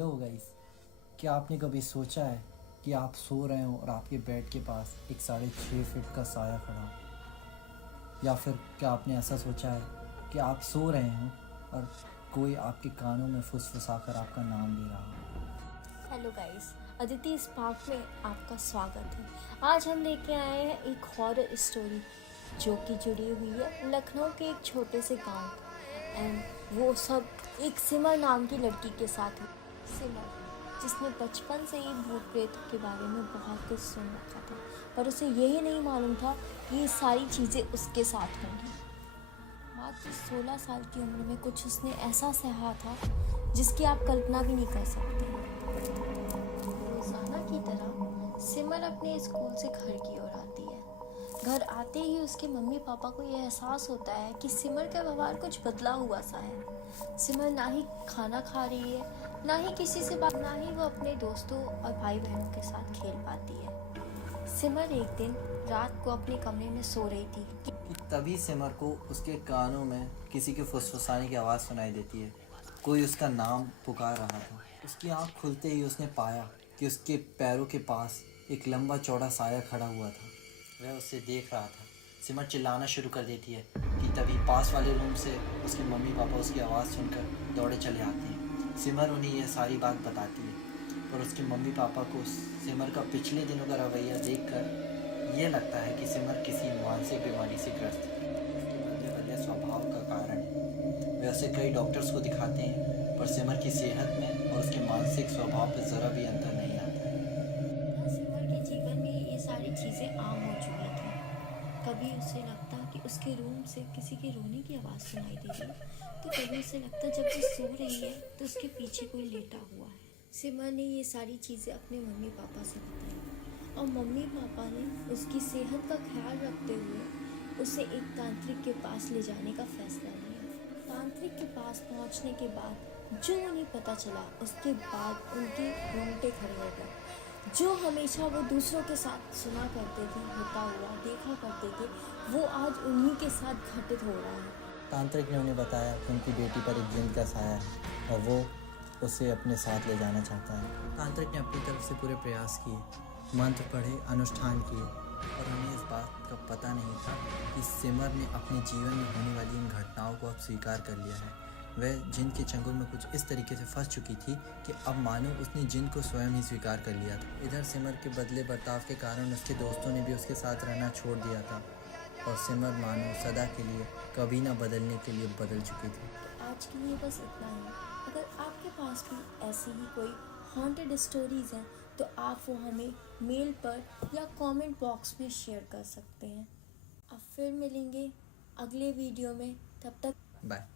Hello guys, क्या आपने कभी सोचा है कि आप सो रहे हो और आपके बेड के पास एक 6.5 फीट का साया खड़ा हो? या फिर क्या आपने ऐसा सोचा है कि आप सो रहे हो और कोई आपके कानों में फुसफुसाकर आपका नाम ले रहा हो? हेलो गाइस, अदिति स्पार्क में आपका स्वागत है। आज हम लेके आए हैं एक हॉरर स्टोरी जो कि जुड़ी हुई है लखनऊ के एक छोटे से गांव एंड वो सब एक सिमर नाम की लड़की के साथ हुई। सिमर जिसने बचपन से ही भूत प्रेत के बारे में बहुत कुछ सुन रखा था, पर उसे यही नहीं मालूम था कि ये सारी चीज़ें उसके साथ होंगी। मात्र 16 साल की उम्र में कुछ उसने ऐसा सहा था जिसकी आप कल्पना भी नहीं कर सकते। रोजाना की तरह सिमर अपने स्कूल से घर की ओर आती है। घर आते ही उसके मम्मी पापा को यह एहसास होता है कि सिमर का व्यवहार कुछ बदला हुआ सा है। सिमर ना ही खाना खा रही है, ना ही किसी से बात, ना ही वो अपने दोस्तों और भाई बहनों के साथ खेल पाती है। सिमर एक दिन रात को अपने कमरे में सो रही थी कि तभी सिमर को उसके कानों में किसी के फुसफुसाने की आवाज़ सुनाई देती है। कोई उसका नाम पुकार रहा था। उसकी आंख खुलते ही उसने पाया कि उसके पैरों के पास एक लंबा चौड़ा साया खड़ा हुआ था। वह उसे देख रहा था। सिमर चिल्लाना शुरू कर देती है कि तभी पास वाले रूम से उसके मम्मी पापा उसकी आवाज़ सुनकर दौड़े चले आते हैं। सिमर उन्हें यह सारी बात बताती है, पर उसके मम्मी पापा को सिमर का पिछले दिनों का रवैया देखकर ये लगता है कि सिमर किसी मानसिक बीमारी से ग्रस्त है। उसके बदले बदले स्वभाव का कारण है। वे उसे कई डॉक्टर्स को दिखाते हैं, पर सिमर की सेहत में और उसके मानसिक स्वभाव पर ज़रा भी अंतर नहीं आता है। सिमर के जीवन में ये सारी चीज़ें आम हो चुकी थी। कभी उसे लगता कि उसके रूम से किसी के रोने की आवाज़ सुनाई दे रही, तो कभी उसे लगता जब वो सो रही है तो उसके पीछे कोई लेटा हुआ है। सिमर ने ये सारी चीज़ें अपने मम्मी पापा से बताई और मम्मी पापा ने उसकी सेहत का ख्याल रखते हुए उसे एक तांत्रिक के पास ले जाने का फैसला लिया। तांत्रिक के पास पहुंचने के बाद जो उन्हें पता चला, उसके बाद उनके रोंगटे खड़े हो गए। जो हमेशा वो दूसरों के साथ सुना करते थे, होता हुआ देखा करते थे, वो आज उन्हीं के साथ घटित हो रहा है। तांत्रिक ने उन्हें बताया कि उनकी बेटी पर एक जिन का साया है और वो उसे अपने साथ ले जाना चाहता है। तांत्रिक ने अपनी तरफ से पूरे प्रयास किए, मंत्र पढ़े, अनुष्ठान किए, और उन्हें इस बात का पता नहीं था कि सिमर ने अपने जीवन में होने वाली इन घटनाओं को अब स्वीकार कर लिया है। वह जिन के चंगुल में कुछ इस तरीके से फंस चुकी थी कि अब मानो उसने जिन को स्वयं ही स्वीकार कर लिया था। इधर सिमर के बदले बर्ताव के कारण उसके दोस्तों ने भी उसके साथ रहना छोड़ दिया था और सिमर मानो सदा के लिए कभी ना बदलने के लिए बदल चुकी थी। तो आज के लिए बस इतना ही। अगर आपके पास भी ऐसी ही कोई हॉन्टेड स्टोरीज हैं तो आप वो हमें मेल पर या कमेंट बॉक्स में शेयर कर सकते हैं। अब फिर मिलेंगे अगले वीडियो में, तब तक बाय।